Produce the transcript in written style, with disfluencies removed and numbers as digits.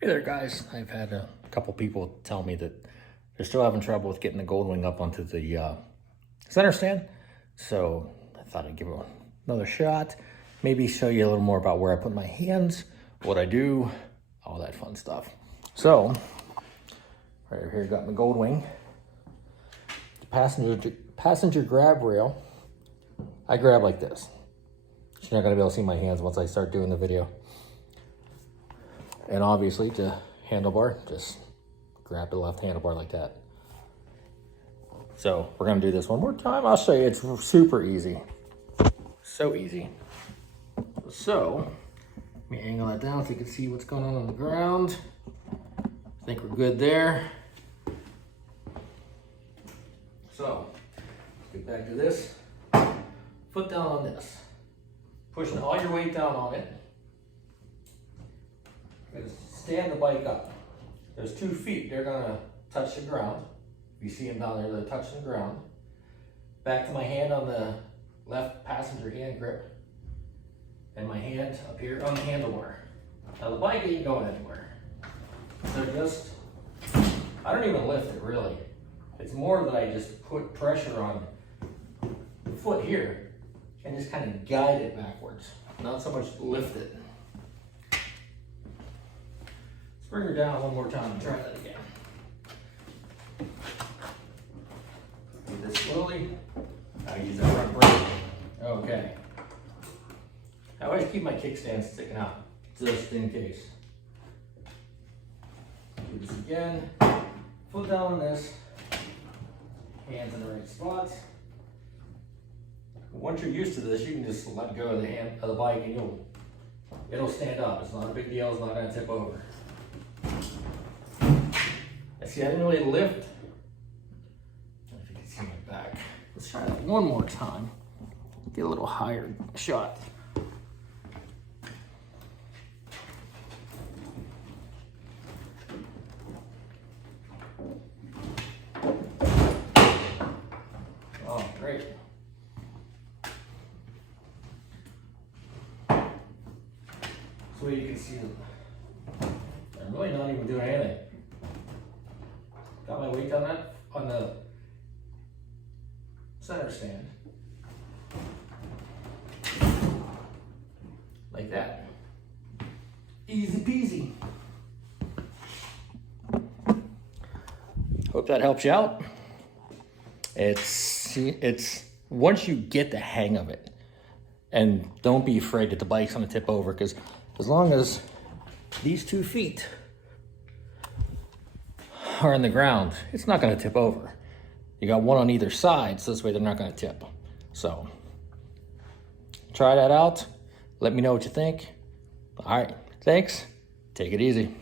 Hey there guys, I've had a couple people tell me that they're still having trouble with getting the Goldwing up onto the center stand. So I thought I'd give it another shot. Maybe show you a little more about where I put my hands, what I do, all that fun stuff. So, right over here, got my Goldwing. The passenger grab rail, I grab like this. You're not gonna be able to see my hands once I start doing the video. And obviously to handlebar, just grab the left handlebar like that. So we're gonna do this one more time. I'll show you, it's super easy. So easy. So, let me angle that down so you can see what's going on the ground. I think we're good there. So, get back to this. Foot down on this. Pushing all your weight down on it. Stand the bike up. There's 2 feet, they're gonna touch the ground. If you see them down there, they're touching the ground. Back to my hand on the left passenger hand grip. And my hand up here on the handlebar. Now the bike ain't going anywhere. So just, I don't even lift it really. It's more that I just put pressure on the foot here and just kind of guide it backwards. Not so much lift it. Bring her down one more time and try that again. Do this slowly. I use that front brake. Okay. I always keep my kickstand sticking out, just in case. Do this again. Foot down on this. Hands in the right spots. Once you're used to this, you can just let go of the bike and it'll stand up. It's not a big deal. It's not going to tip over. See, I didn't really lift. I don't know if you can see my back. Let's try that one more time. Get a little higher shot. Oh, great. So you can see I'm really not even doing anything. Got my weight on the center stand. Like that. Easy peasy. Hope that helps you out. It's once you get the hang of it, and don't be afraid that the bike's gonna tip over, because as long as these 2 feet are on the ground, it's not going to tip over. You got one on either side, so this way they're not going to tip. So try that out. Let me know what you think. All right, thanks. Take it easy.